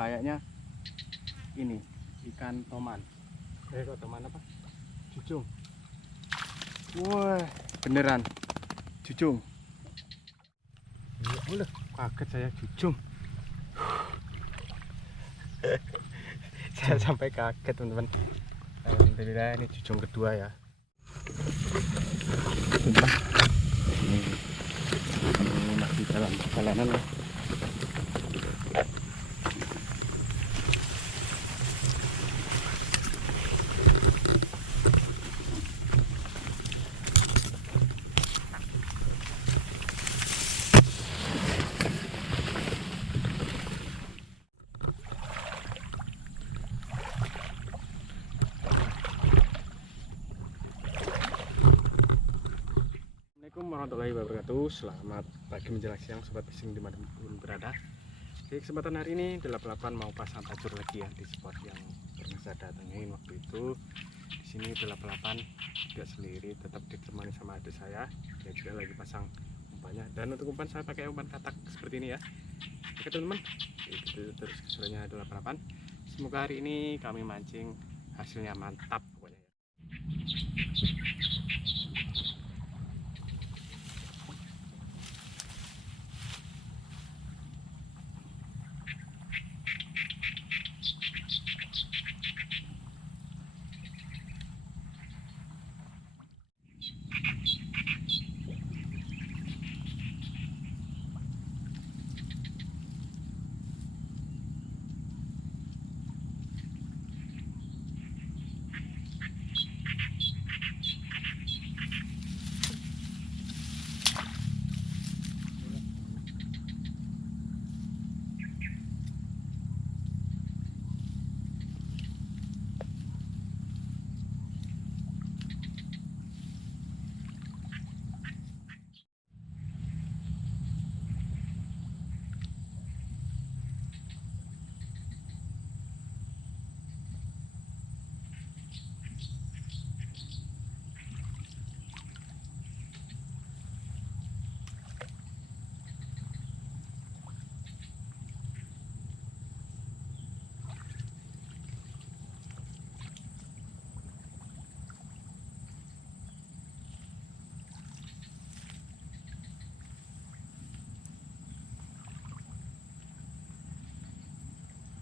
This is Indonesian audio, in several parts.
kayaknya ini ikan toman. Kok toman apa? Jucung. Wah, beneran jucung. Ya Allah, kaget saya jucung. Saya sampai kaget teman-teman. Alhamdulillah ini jucung kedua ya. Ini masih dalam perjalanan ya. Assalamualaikum warahmatullahi wabarakatuh. Selamat pagi menjelang siang sobat fishing dimanapun berada. Di kesempatan hari ini 88 mau pasang tajur lagi ya di spot yang pernah saya datengin waktu itu. Di sini 88 tidak sendiri, tetap ditemani sama adik saya. Dia juga lagi pasang umpannya. Dan untuk umpan saya pakai umpan katak seperti ini ya. Oke teman-teman, itu terus keseruannya 88. Semoga hari ini kami mancing hasilnya mantap pokoknya ya.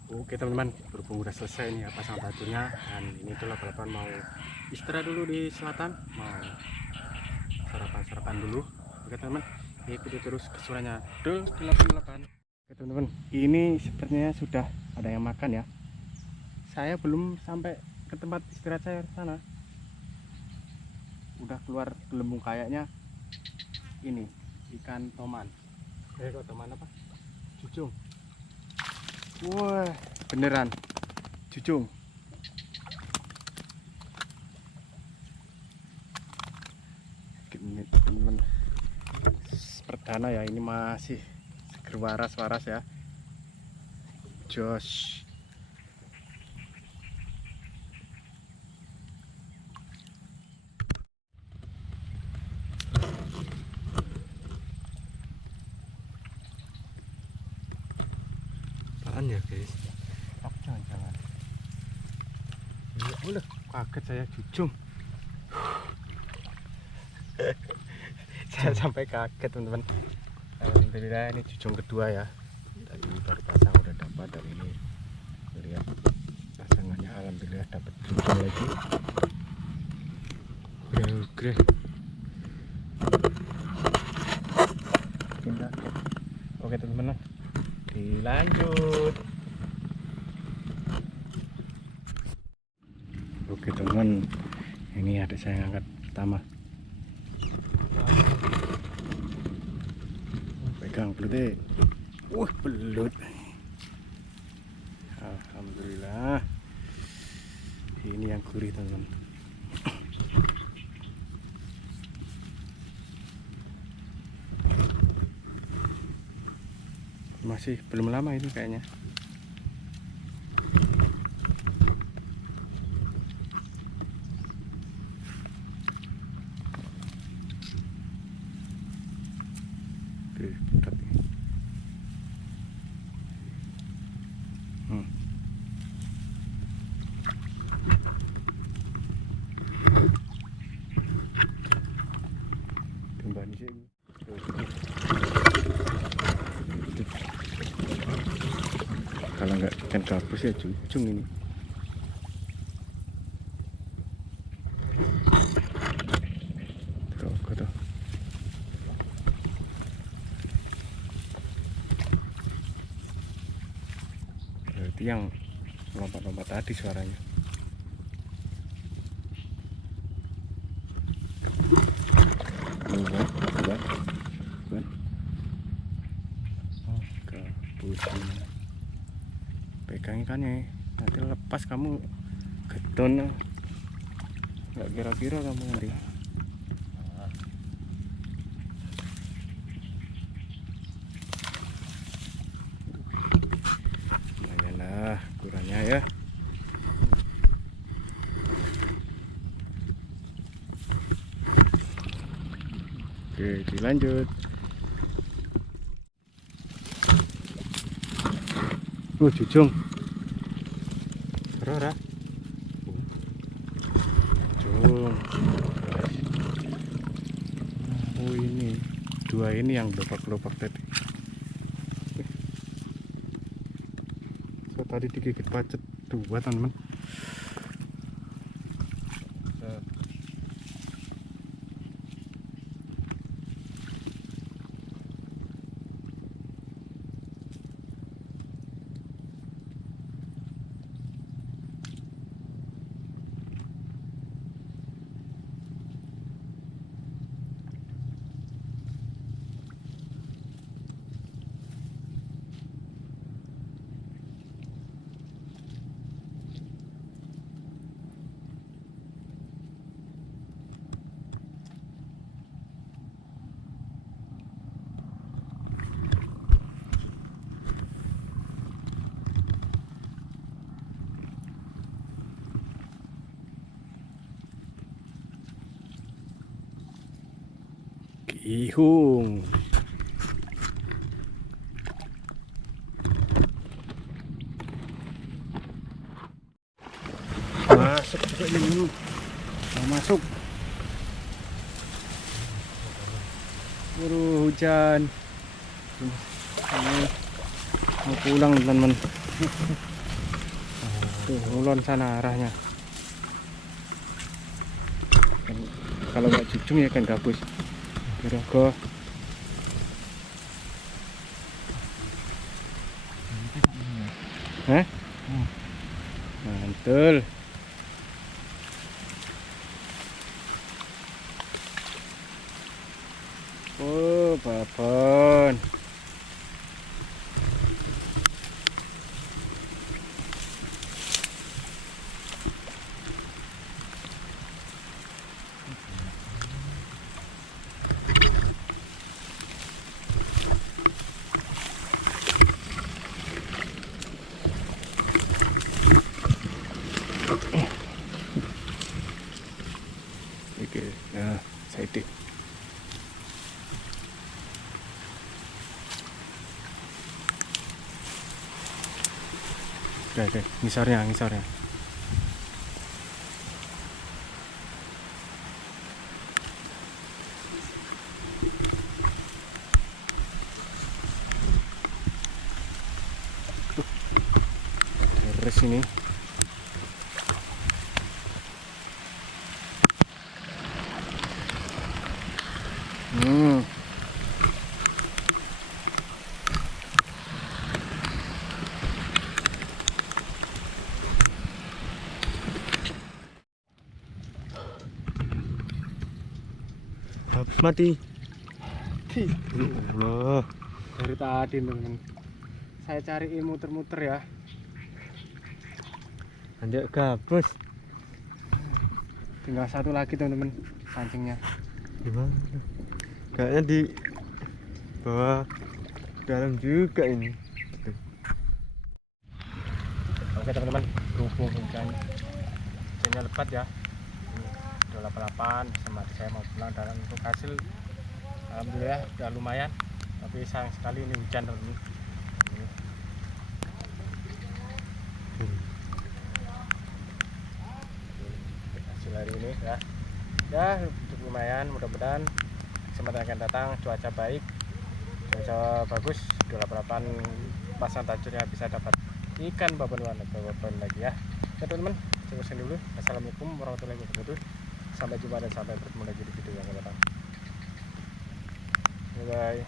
Oke teman-teman, berhubung udah selesai nih ya pasang tajurnya, dan ini tuh 88 mau istirahat dulu di selatan, mau sarapan dulu. Oke teman-teman, ikuti terus kesurannya 88. Oke teman-teman, ini sepertinya sudah ada yang makan ya. Saya belum sampai ke tempat istirahat saya sana, udah keluar gelembung kayaknya ini ikan toman. Kok toman apa? Jucung. Wah, beneran jucung. Ini teman-teman, perdana ya, ini masih seger waras ya. Jos. Ya guys, jangan ya Allah, kaget saya jucung. Saya sampai kaget teman-teman. Alhamdulillah ini jucung kedua ya, tadi baru pasang udah dapat. Dan ini lihat pasangannya, alhamdulillah dapat jucung lagi. Oke, oke teman-teman, dilanjut. Oke teman, ini adik saya ngangkat pertama. Pegang belut. Belut. Alhamdulillah. Ini yang gurih teman-teman. Masih belum lama ini kayaknya. Kalau nggak ikan gabus ya cucung ini. Tuh. Berarti yang lompat-lompat tadi suaranya. Oh, gabus ini. Pegang ikannya, nanti lepas kamu gedon, nggak kira-kira kamu nanti. Lumayan lah ukurannya ya. Oke, dilanjut. Jujung. Rora. Jujung. Oh ini dua ini yang gelopak-gelopak tadi. So, tadi digigit pacet dua teman-teman. Ihung. Masuk juga ini. Masuk. Hujan. Ini mau pulang teman-teman. Tuh ngulon sana arahnya. Kalau nggak jujung ya kan gabus. Kira-kira mantul. Oh, babon. Oke, nah, saya Oke, ngisarnya. Terus ini. Habis mati. Allah. Dari tadi teman-teman. Saya cariin muter-muter ya. Anjak gabus. Tinggal satu lagi teman-teman pancingnya. Gimana? Kayaknya di bawah dalam juga ini. Oke teman-teman, berhubung hujannya lebat ya. Udah 88 sama saya mau pulang, dan untuk hasil alhamdulillah udah lumayan, tapi sayang sekali ini hujan teman-teman. Hasil hari ini ya cukup lumayan, mudah-mudahan kesempatan akan datang cuaca baik, cuaca bagus, 88 pasang tajurnya bisa dapat ikan babon lagi ya. Ya teman-teman, cukup sini dulu. Assalamualaikum warahmatullahi wabarakatuh. Sampai jumpa dan sampai bertemu lagi di video yang akan datang. Bye bye.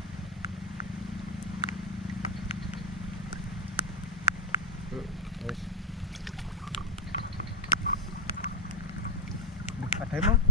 Ada emang?